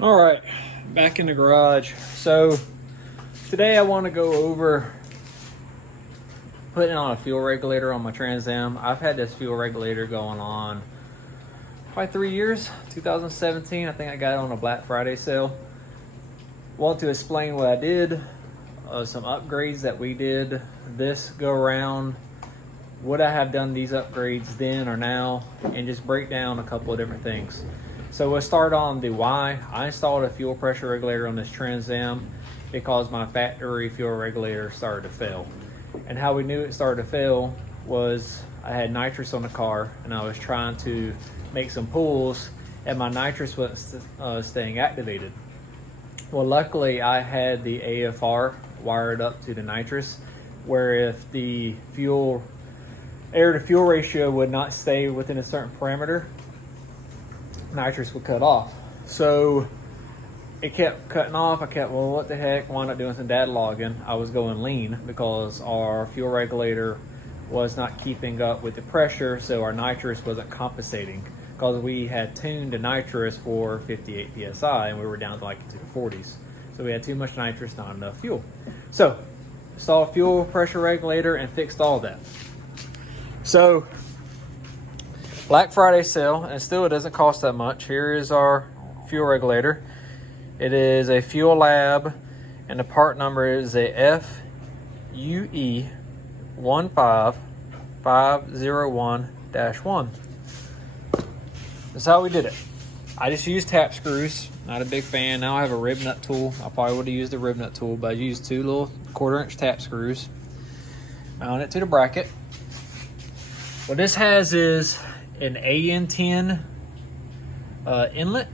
All right, back in the garage. So today I want to go over putting on a fuel regulator on my Trans Am. I've had this fuel regulator going on probably 3 years. 2017, I think I got it on a Black Friday sale. Want to explain what I did, some upgrades that we did this go around. Would I have done these upgrades then or now, and just break down a couple of different things. So we'll start on the why. I installed a fuel pressure regulator on this Trans Am because my factory fuel regulator started to fail. And how we knew it started to fail was I had nitrous on the car and I was trying to make some pulls and my nitrous wasn't staying activated. Well, luckily I had the AFR wired up to the nitrous, where if the air to fuel ratio would not stay within a certain parameter, nitrous would cut off. So it kept cutting off. I kept, well, what the heck, wound up doing some data logging. I was going lean because our fuel regulator was not keeping up with the pressure, so our nitrous wasn't compensating, because we had tuned the nitrous for 58 psi and we were down to like to the 40s. So we had too much nitrous, not enough fuel. So installed a fuel pressure regulator and fixed all that. So Black Friday sale, and still it doesn't cost that much. Here is our fuel regulator. It is a Fuelab, and the part number is a FUE15501-1. That's how we did it. I just used tap screws. Not a big fan. Now I have a rib nut tool. I probably would have used a rib nut tool, but I used two little 1/4-inch tap screws. Mount it to the bracket. What this has is an AN10 inlet,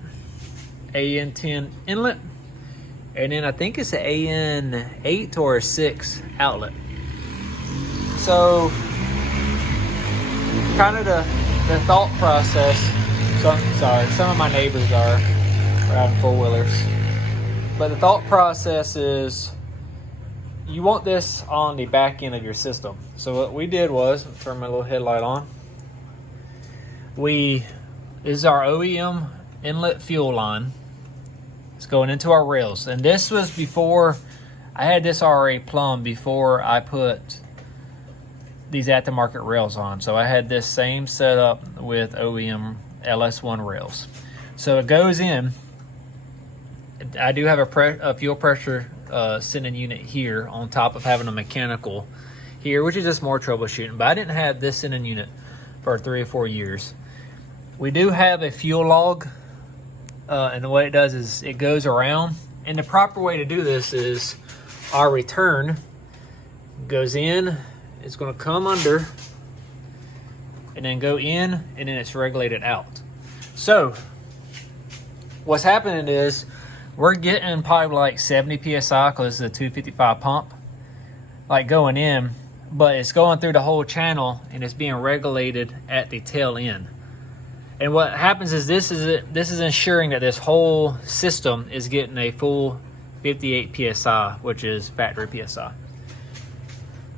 AN10 inlet, and then I think it's an AN8 or a 6 outlet. So kind of the thought process, some of my neighbors are driving four-wheelers, but the thought process is you want this on the back end of your system. So what we did was, turn my little headlight on. This is our OEM inlet fuel line. It's going into our rails. And this was before, I had this already plumbed before I put these aftermarket rails on. So I had this same setup with OEM LS1 rails. So it goes in. I do have a fuel pressure sending unit here on top of having a mechanical here, which is just more troubleshooting. But I didn't have this sending unit for 3 or 4 years. We do have a fuel log, and what it does is it goes around. And the proper way to do this is our return goes in, it's going to come under, and then go in, and then it's regulated out. So what's happening is we're getting probably like 70 psi because it's a 255 pump, like going in, but it's going through the whole channel and it's being regulated at the tail end. And what happens is this is ensuring that this whole system is getting a full 58 psi, which is factory psi.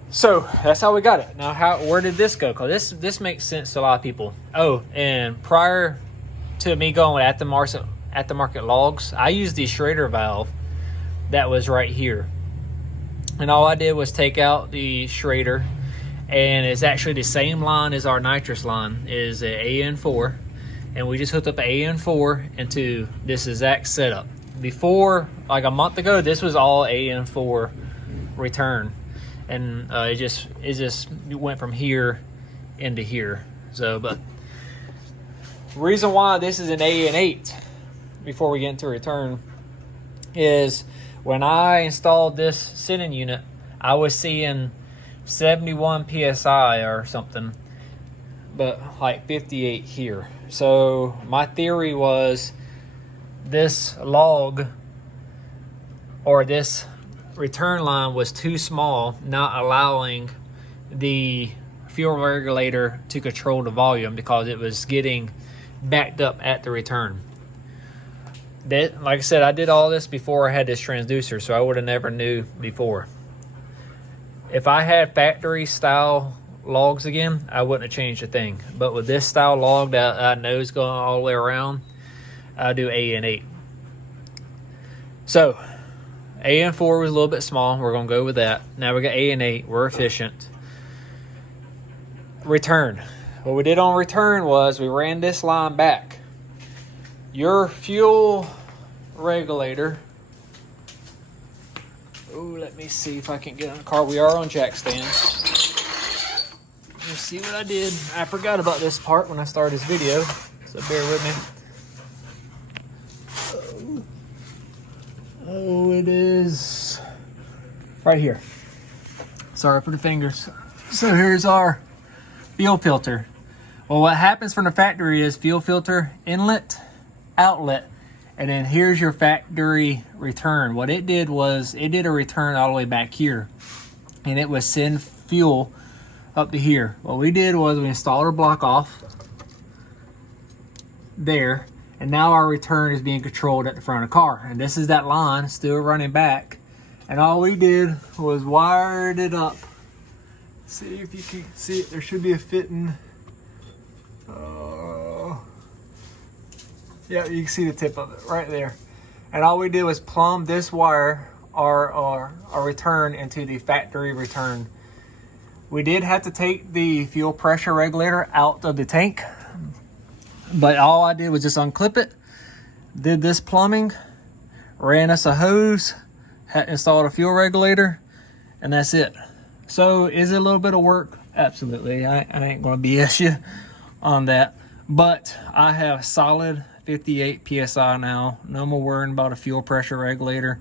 So that's how we got it. Now, where did this go? Because this makes sense to a lot of people. Oh, and prior to me going with aftermarket logs, I used the Schrader valve that was right here. And all I did was take out the Schrader, and it's actually the same line as our nitrous line, is a AN4. And we just hooked up an AN4 into this exact setup. Before, like a month ago, this was all AN4 return. And it just went from here into here. So, but reason why this is an AN8, before we get into return, is when I installed this sending unit, I was seeing 71 psi or something, but like 58 here. So my theory was this log or this return line was too small, not allowing the fuel regulator to control the volume because it was getting backed up at the return. Like I said, I did all this before I had this transducer, so I would have never knew before. If I had factory style logs again, I wouldn't have changed a thing. But with this style log that I know is going all the way around, I do AN8. So AN4 was a little bit small. We're going to go with that. Now we got AN8. We're efficient. Return. What we did on return was we ran this line back. Your fuel regulator. Oh, let me see if I can get in the car. We are on jack stands. Let's see what I did. I forgot about this part when I started this video, so bear with me. Oh, it is right here. Sorry for the fingers. So here's our fuel filter. Well, what happens from the factory is fuel filter, inlet, outlet, and then here's your factory return. What it did was it did a return all the way back here, and it would send fuel up to here. What we did was we installed our block off there, and now our return is being controlled at the front of the car. And this is that line still running back, and all we did was wired it up. See if you can see it. There should be a fitting. Yeah, you can see the tip of it right there. And all we did was plumb this wire, our return, into the factory return. We did have to take the fuel pressure regulator out of the tank, but all I did was just unclip it, did this plumbing, ran us a hose, installed a fuel regulator, and that's it. So is it a little bit of work? Absolutely. I ain't gonna BS you on that, but I have solid 58 PSI now. No more worrying about a fuel pressure regulator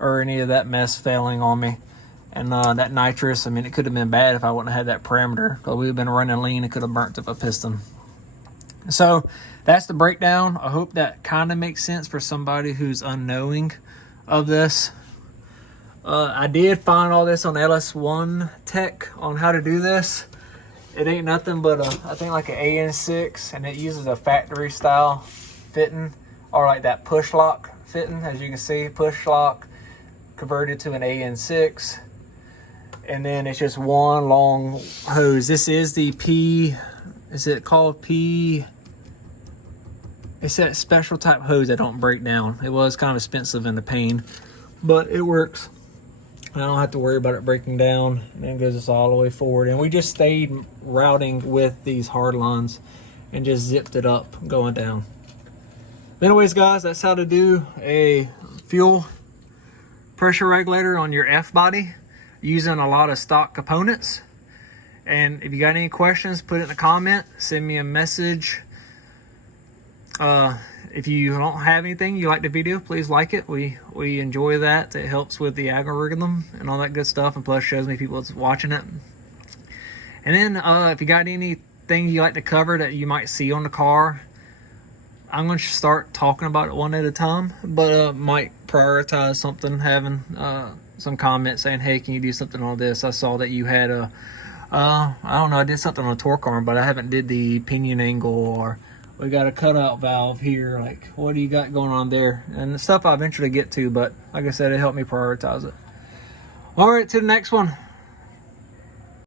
or any of that mess failing on me. And that nitrous, I mean, it could have been bad if I wouldn't have had that parameter, because we've been running lean. It could have burnt up a piston. So that's the breakdown. I hope that kind of makes sense for somebody who's unknowing of this. I did find all this on LS1 Tech on how to do this. It ain't nothing but I think like an AN6, and it uses a factory style fitting, or like that push lock fitting. As you can see, push lock converted to an AN6, and then it's just one long hose. This is the P, is it called P? It's that special type hose that don't break down. It was kind of expensive in the pain, but it works. I don't have to worry about it breaking down, and then goes us all the way forward. And we just stayed routing with these hard lines and just zipped it up going down. But anyways, guys, that's how to do a fuel pressure regulator on your F-body using a lot of stock components. And if you got any questions, put it in the comment, send me a message. If you don't have anything, you like the video, please like it. We enjoy that. It helps with the algorithm and all that good stuff, and plus shows me people that's watching it. And then if you got anything you like to cover that you might see on the car, I'm going to start talking about it one at a time, but might prioritize something, having some comments saying, hey, can you do something on this? I saw that you had I don't know, I did something on a torque arm, but I haven't did the pinion angle, or we got a cutout valve here. Like, what do you got going on there? And the stuff I eventually get to, but like I said, it helped me prioritize it. All right, to the next one.